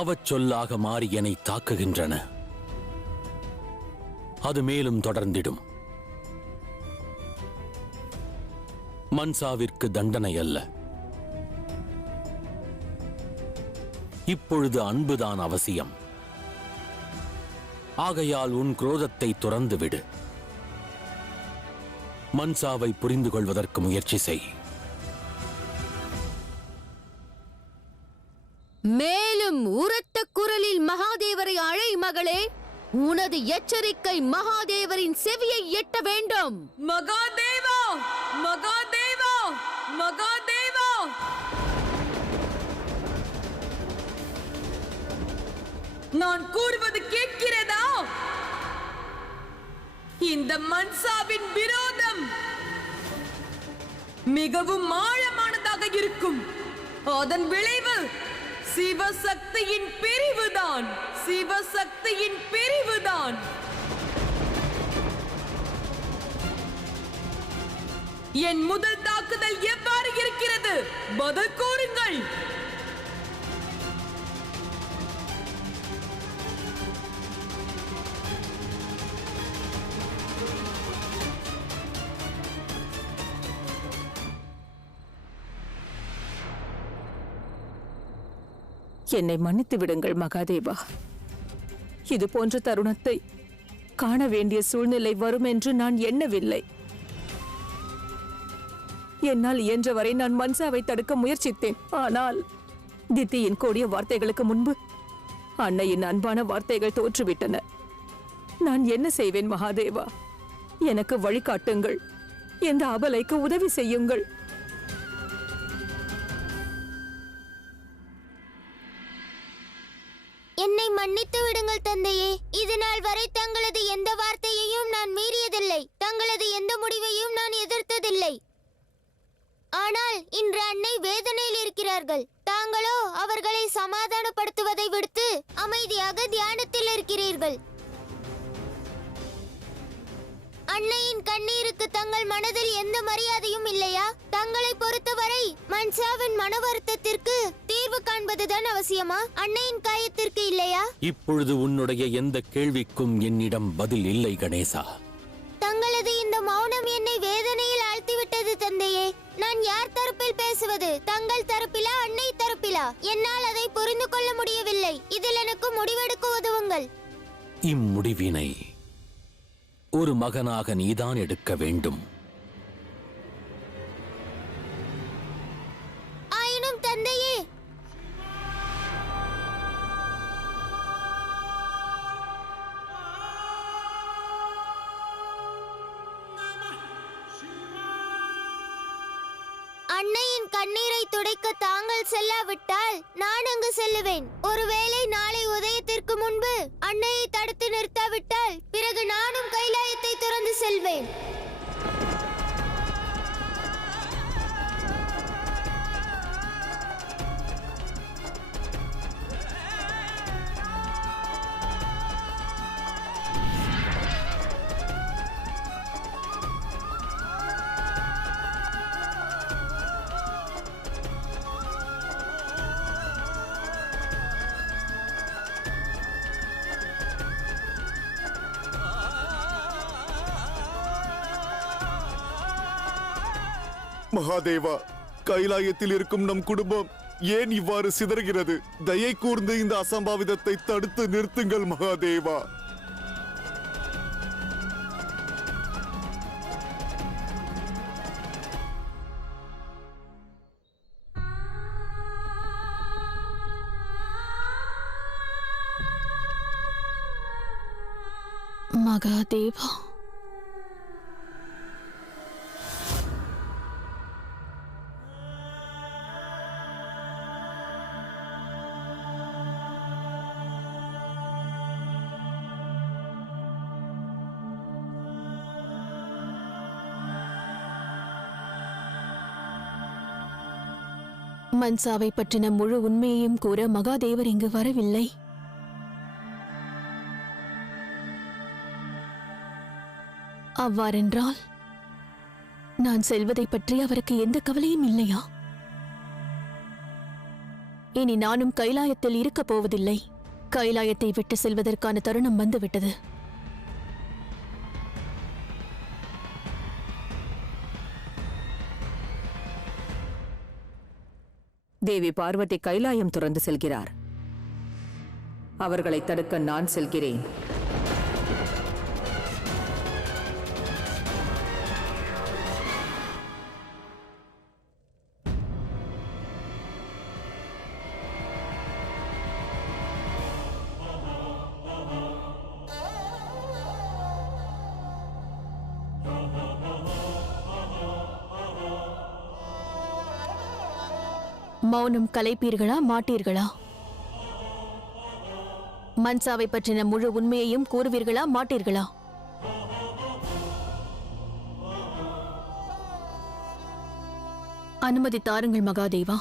அவச்சொல்லாக மாறி என்னை தாக்குகின்றன. அது மேலும் தொடர்ந்திடும். மன்சாவிற்கு தண்டனை அல்ல, இப்பொழுது அன்புதான் அவசியம். ஆகையால் உன் குரோதத்தை துறந்துவிடு. மன்சாவை புரிந்து கொள்வதற்கு முயற்சி செய். மேலும் உரத்த குரலில் மகாதேவரை அழை மகளே. உனது எச்சரிக்கை மகாதேவரின் செவியை எட்ட வேண்டும். மகாதேவா, மகாதேவா, மகாதேவா! நான் கூறுவது கேட்கிறதா? இந்த மன்சாவின் விரோதம் மிகவும் ஆழமானதாக இருக்கும். அதன் விளைவு சிவசக்தியின் பிரிவுதான். சிவசக்தியின் பிரிவுதான். என் முதல் தாக்குதல் எவ்வாறு இருக்கிறது? பதில் கூறுங்கள். என்னை மன்னித்து விடுங்கள் மகாதேவா. இது போன்ற தருணத்தை காண வேண்டிய சூழ்நிலை வரும் என்று நான் எண்ணவில்லை. என்னால் இயன்றவரை நான் மன்சாவை தடுக்க முயற்சித்தேன். ஆனால் தித்தியின் கூடிய வார்த்தைகளுக்கு முன்பு அன்னையின் அன்பான வார்த்தைகள் தோற்றுவிட்டன. நான் என்ன செய்வேன் மகாதேவா? எனக்கு வழிகாட்டுங்கள். இந்த அபலைக்கு உதவி செய்யுங்கள். என்னை மன்னித்து விடுங்கள் தந்தையே. இதுநாள் வரை தங்களது எந்த வார்த்தையையும் நான் மீறியதில்லை. தங்களது எந்த முடிவையும் நான் எதிர்த்ததில்லை. ஆனால் இன்று அன்னை வேதனையில் இருக்கிறார்கள். தாங்களோ அவர்களை சமாதானப்படுத்துவதை விடுத்து அமைதியாக தியானத்தில் இருக்கிறீர்கள். அன்னையின் கண்ணீருக்கு தங்கள் மனதில் எந்த மரியாதையும் இல்லையா? தங்களை பொறுத்தவரை மன்சாவின் மன வருத்தத்திற்கு தீர்வு காண்பதுதான் அவசியமா? அன்னையின் காயத்திற்கு இல்லையா? இப்பொழுது உன்னுடைய எந்த கேள்விக்கும் என்னிடம் பதில் இல்லை கணேசா. தங்களது இந்த மௌனம் என்னை வேதனையில் ஆழ்த்திவிட்டது தந்தையே. நான் யார் தரப்பில் பேசுவது? தங்கள் தரப்பிலா, அன்னை தரப்பிலா? என்னால் அதை புரிந்து கொள்ள முடியவில்லை. இதில் எனக்கு முடிவெடுக்க உதவுங்கள். இம்முடிவினை ஒரு மகனாக நீதான் எடுக்க வேண்டும். ஆயினும் தந்தையே, அன்னையின் கண்ணீரை துடைக்க தாங்கள் செல்லாவிட்டால் நான் அங்கு செல்லுவேன். ஒருவேளை நாளை உதயத்திற்கு முன்பு அன்னையை தடுத்து நிறுத்தாவிட்டால் பிறகு நானும் கைலாயத்தை துறந்து செல்வேன். மகாதேவா, கைலாயத்தில் இருக்கும் நம் குடும்பம் ஏன் இவ்வாறு சிதறுகிறது? தயை கூர்ந்து இந்த அசம்பாவிதத்தை தடுத்து நிறுத்துங்கள் மகாதேவா. மகாதேவா, மன்சாவை பற்றின முழு உண்மையையும் கூற மகாதேவர் இங்கு வரவில்லை. அவ்வாறென்றால் நான் செல்வதை பற்றி அவருக்கு எந்த கவலையும் இல்லையா? இனி நானும் கைலாயத்தில் இருக்கப் போவதில்லை. கைலாயத்தை விட்டு செல்வதற்கான தருணம் வந்துவிட்டது. தேவி பார்வதி கைலாயம் துறந்து செல்கிறார். அவர்களை தடுக்க நான் செல்கிறேன். மௌனம் கலைப்பீர்களா மாட்டீர்களா? மன்சாவை பற்றின முழு உண்மையையும் கூறுவீர்களா மாட்டீர்களா? அனுமதி தாருங்கள் மகாதேவா.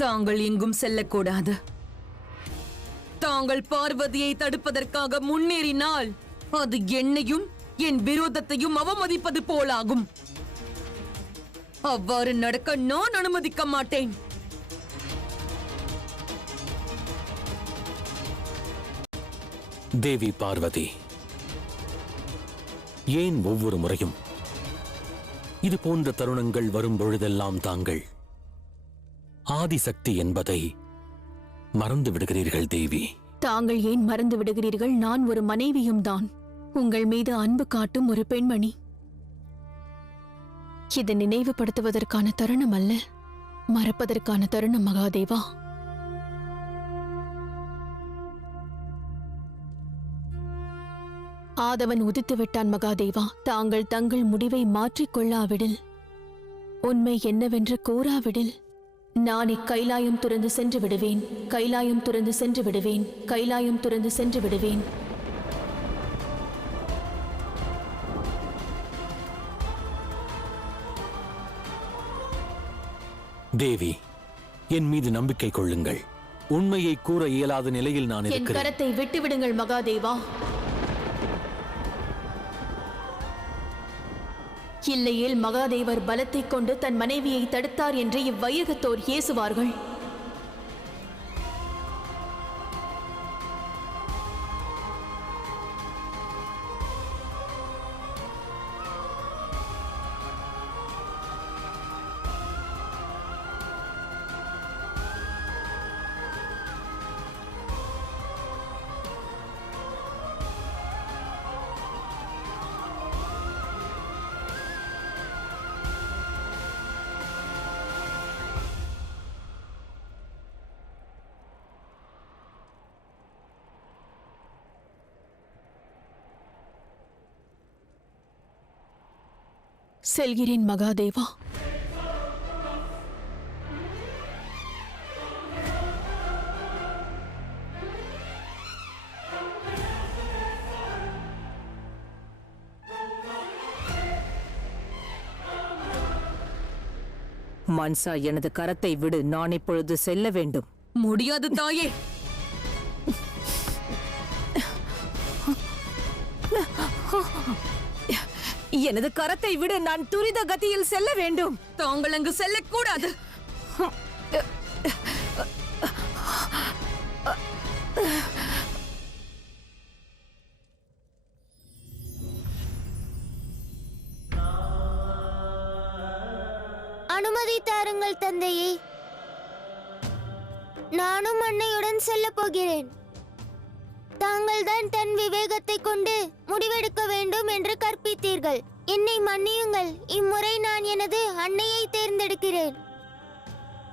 தாங்கள் எங்கும் செல்லக்கூடாது. தாங்கள் பார்வதியை தடுப்பதற்காக முன்னேறினால் அது என்னையும் என் விரோதத்தையும் அவமதிப்பது போலாகும். அவ்வாறு நடக்க நான் அனுமதிக்க மாட்டேன். தேவி பார்வதி, ஏன் ஒவ்வொரு முறையும் இது போன்ற தருணங்கள் வரும் பொழுதெல்லாம் தாங்கள் ஆதிசக்தி என்பதை மறந்து விடுகிறீர்கள் தேவி? தாங்கள் ஏன் மறந்து விடுகிறீர்கள்? நான் ஒரு மனைவியும் தான். உங்கள் மீது அன்பு காட்டும் ஒரு பெண்மணி. இது நினைவுபடுத்துவதற்கான தருணம் அல்ல, மறப்பதற்கான தருணம் மகாதேவா. ஆதவன் உதித்து விட்டான் மகாதேவா. தாங்கள் தங்கள் முடிவை மாற்றிக்கொள்ளாவிடில், உண்மை என்னவென்று கூறாவிடில், நான் இக்கைலாயம் துறந்து சென்று விடுவேன். கைலாயம் துறந்து சென்று விடுவேன். கைலாயம் துறந்து சென்று விடுவேன். தேவி, என் மீது நம்பிக்கை கொள்ளுங்கள். உண்மையை கூற இயலாத நிலையில் நான் என் இருக்கிறேன். கரத்தை விட்டுவிடுங்கள் மகாதேவா. இல்லையேல் மகாதேவர் பலத்தைக் கொண்டு தன் மனைவியை தடுத்தார் என்று இவ்வையகத்தோர் ஏசுவார்கள். செல்கிறேன் மகாதேவா. மன்சா, எனது கரத்தை விடு. நான் இப்பொழுது செல்ல வேண்டும். முடியாது தாயே. எனது கரத்தை விடு. நான் துரித கதியில் செல்ல வேண்டும். தாங்கள் அங்கு செல்லக்கூடாது. அனுமதி தாருங்கள் தந்தையே. நானும் அன்னையுடன் செல்ல போகிறேன். தாங்கள் தான் தன் விவேகத்தை கொண்டு முடிவெடுக்க வேண்டும் என்று கற்பித்தீர்கள். என்னை மன்னியுங்கள். இம்முறை நான் எனது அன்னையை தேர்ந்தெடுக்கிறேன்.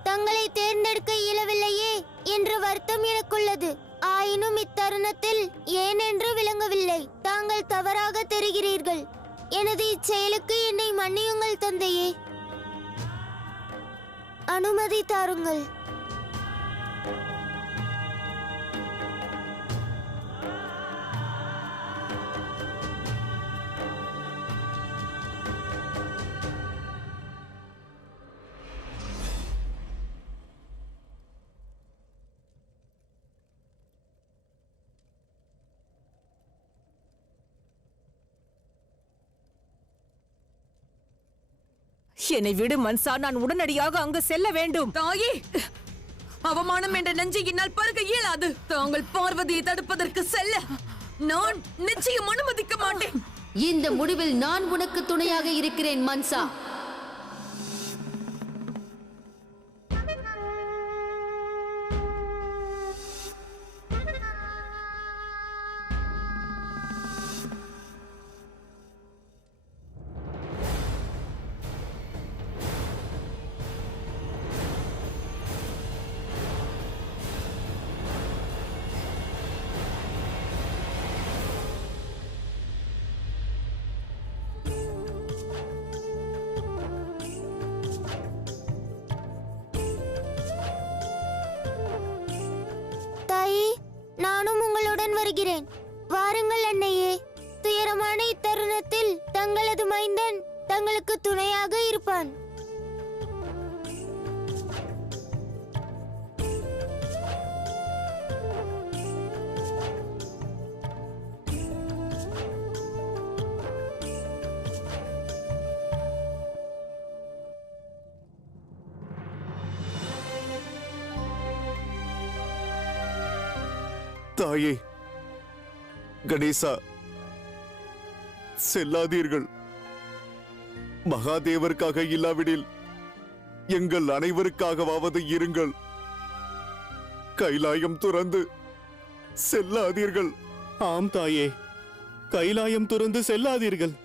தங்களை தேர்ந்தெடுக்க இயலவில்லையே என்ற வருத்தம் எனக்குள்ளது. ஆயினும் இத்தருணத்தில் ஏனென்று விளங்கவில்லை. தாங்கள் தவறாக தெரிகிறீர்கள். எனது இச்செயலுக்கு என்னை மன்னியுங்கள் தந்தையே. அனுமதி தாருங்கள். என்னை விடு மன்சா, நான் உடனடியாக அங்கு செல்ல வேண்டும். தாயே, அவமானம் என்ற நெஞ்சை என்னால் பருக இயலாது. தாங்கள் பார்வதியை தடுப்பதற்கு செல்ல நான் நிச்சயம் அனுமதிக்க மாட்டேன். இந்த முடிவில் நான் உனக்கு துணையாக இருக்கிறேன் மன்சா. தாயே, நானும் உங்களுடன் வருகிறேன். வாருங்கள் அன்னையே. துயரமான இத்தருணத்தில் தங்களது மைந்தன் தங்களுக்கு துணையாக இருப்பான். தாயே, கணேசா, செல்லாதீர்கள். மகாதேவருக்காக இல்லாவிடில் எங்கள் அனைவருக்காகவாவது இருங்கள். கைலாயம் துறந்து செல்லாதீர்கள். ஆம் தாயே, கைலாயம் துறந்து செல்லாதீர்கள்.